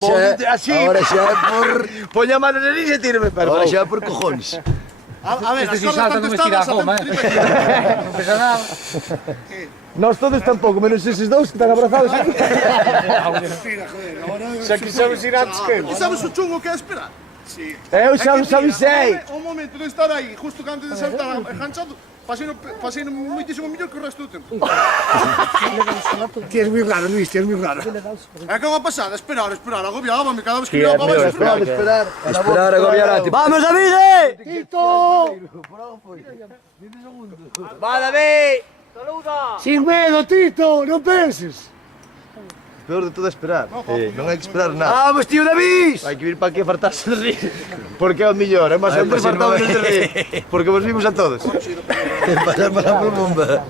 Ahora xa é por... Poña a mano na nariz e tírame para Ahora xa é por cojones. A ver, as cordas tanto estadas a 130 kilos. Non pesa nada. Nós todos tampouco, menos eses dous que están abrazados aquí. Mira, joder, agora... Xa quixemos ir antes que Ti sabes o chungo que é esperar? Sí. Eu xa os avisei. Un momento de estar aí, justo que antes de saltar enganchado, pasei moitísimo mellor que o resto do tempo. Ti és moi raro, Luis, ti és moi raro. É que unha pasada, esperar, agobiábame cada vez que miraba para baixo. Esperar agobiar a ti. ¡Vamos, David! Tito! ¡Va, David! ¡Saluda! Sin medo, Tito, non penses. Peor de todo é esperar. Non hai que esperar nada. ¡Vamos, tío David! Hai que vir para aquí a fartarse de rir. Porque é o mellor, é máis sempre fartamos de rir. Porque vos vimos a todos. Pasar para a bomba.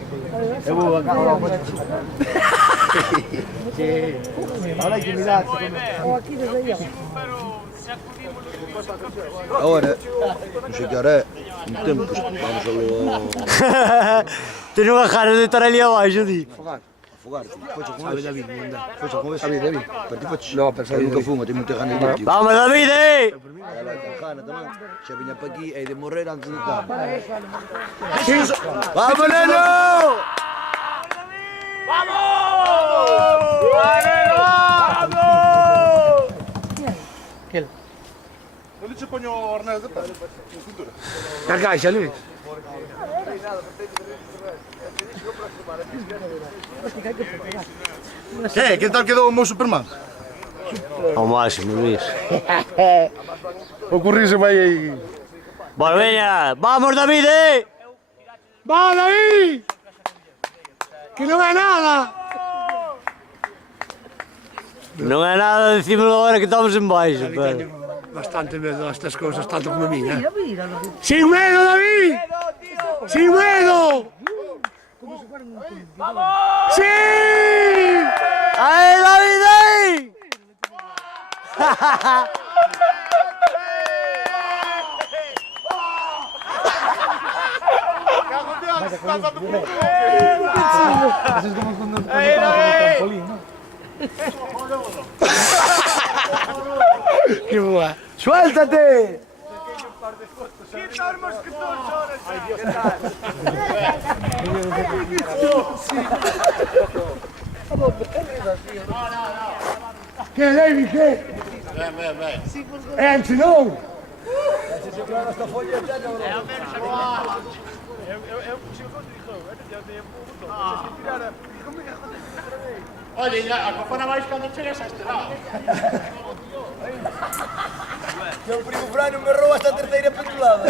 Ahora hai que mirar. Agora, non sei que hora é. Un tempo, vamos a lo... Tengo unha cara de estar ali abaixo, di. Afogar, focho con ese. Focho con ese. David. Pero ti foches. No, pero nunca fumo, teño moita gana de ir, tío. ¡Vamos, David! Ela con gana tamén. Xa viña pa aquí e de morrer antes de estar. ¡Vamos, neno! Non dice poño o arnés de pé, en cintura. Na caixa, Luis. Que tal quedou o meu Superman? Ao máximo, Luis. Ocurríse vai aí. Bueno, veña, vamos, David! Va, David! Que non é nada! Non é nada, decímelo agora que estamos en baixo, pero... Bastante medo a estas cousas, tanto como a mí, eh? Sin medo, David! Sin medo! ¡Vamos! ¡Sí! ¡Ahí, David! ¡Qué boa! ¡Suéltate! Que, David, que? É antes non? Olha, a cofana vais cando chegas a este lado. Que o primo Fran non me rouba esta terceira petulada.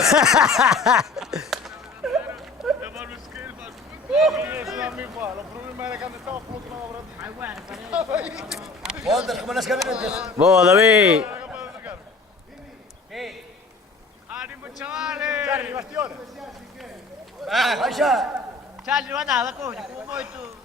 Voltas como nas camionetas. Boa, David! ¡Ánimo, chavales! Charlie, bastión! Vai xa. Charlie, non é nada, coño, como moito.